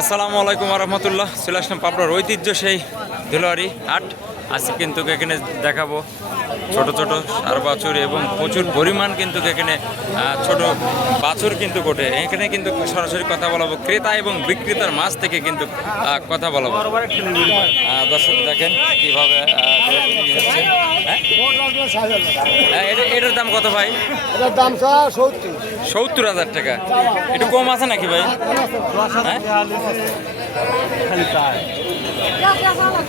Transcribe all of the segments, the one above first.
আসসালামু আলাইকুম রহমতুল্লাহ। চলে আসলাম পাবনার ঐতিহ্য সেই ধুলোয়ারি হাট। আজকে কিন্তু এখানে দেখাবো ছোট ছোট সার বাছুর এবং প্রচুর পরিমাণ কিন্তু এখানে ছোট বাছুর কিন্তু কোটে এখানে কিন্তু সরাসরি কথা বলাবো। ক্রেতা এবং বিক্রেতার মাছ থেকে কিন্তু কথা বলাবো। দর্শক দেখেন কীভাবে। হ্যাঁ? এটা- এটার দাম কত ভাই? এটার দাম সত্তর। সত্তর হাজার টাকা। একটু কম আছে নাকি ভাই? হ্যাঁ?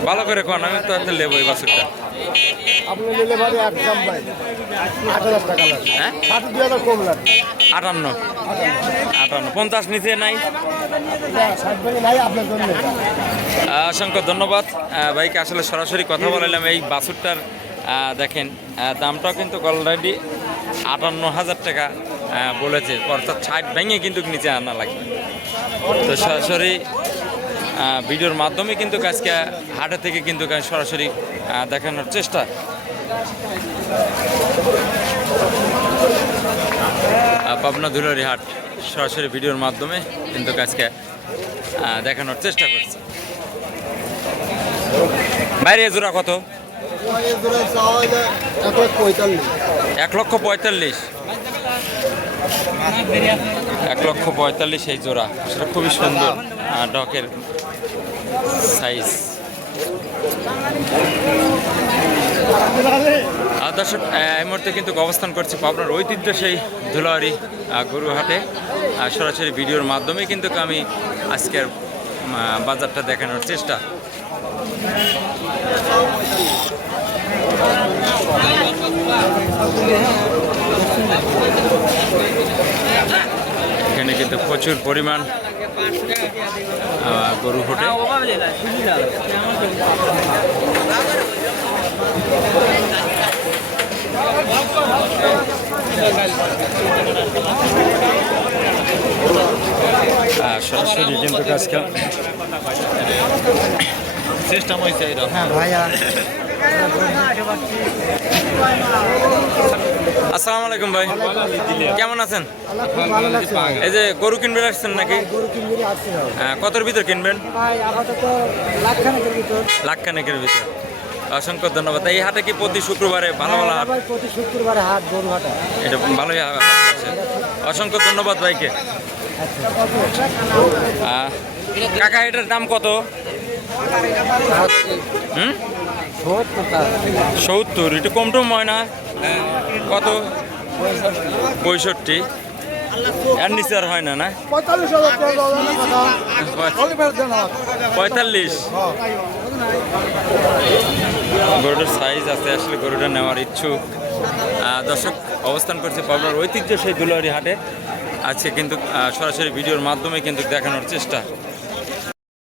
ভালো করে কোন আমি তো একটা লেবো এই বাছুরটা। আপনি নিলে পারে এক দাম ভাই। আট হাজার টাকা লাগবে। হ্যাঁ? ষাট দুই হাজার কম লাগবে। আটান্ন। আটান্ন। পঞ্চাশ নিচে নাই? অসংখ্য ধন্যবাদ। ভাইকে আসলে সরাসরি কথা বলাইলাম এই বাছুরটার আহ, দেখেন দামটাও কিন্তু অলরেডি আটান্ন হাজার টাকা বলেছে। অর্থাৎ ষাট ভেঙে কিন্তু নিচে আনা লাগবে। তো সরাসরি ভিডিওর মাধ্যমে কিন্তু আজকে হাটে থেকে কিন্তু সরাসরি দেখানোর চেষ্টা। পাবনা ধুলারি হাট সরাসরি ভিডিওর মাধ্যমে কিন্তু আজকে আহ, দেখানোর চেষ্টা করছি। বাইরে জোড়া কত? এক লক্ষ পঁয়তাল্লিশ। এক লক্ষ পঁয়তাল্লিশ এই জোড়া। সেটা খুবই সুন্দর ডকের সাইজ আর দর্শক এই মুহূর্তে কিন্তু অবস্থান করছি পাবনার ঐতিহ্য সেই আহ, গরুহাটে। সরাসরি ভিডিওর মাধ্যমে কিন্তু আমি আজকের বাজারটা দেখানোর চেষ্টা। এখানে কিন্তু প্রচুর পরিমাণ গরু ফোটে সরাসরি কিন্তু আজকে সিস্টেম হয়েছে হ্যাঁ ভাইয়া। আসসালামু আলাইকুম ভাই। কেমন আছেন। এই যে গরু কিনবেন আসছেন নাকি? কিনবি ভাই আহ, কতর ভিতর কিনবেন? ভাই আপাতত লাখ খানেকের ভিতর। অসংখ্য ধন্যবাদ। এই হাটে কি প্রতি শুক্রবারে ভালো ভালো হাট? প্রতি শুক্রবারে হাট গরু হাটা এটা ভালোই অসংখ্য ধন্যবাদ ভাইকে। কাকা এটার দাম কত? হুম? সত্তর একটু কম টম হয় না? কত? পঁয়ষট্টি। এর হয় না না? পঁয়তাল্লিশ। গরুটার সাইজ আছে, আসলে গরুটা নেওয়ার ইচ্ছুক। দর্শক, অবস্থান করছে পাবনার ঐতিহ্য সেই দুলারি হাটে। আজকে কিন্তু সরাসরি ভিডিওর মাধ্যমে কিন্তু দেখানোর চেষ্টা।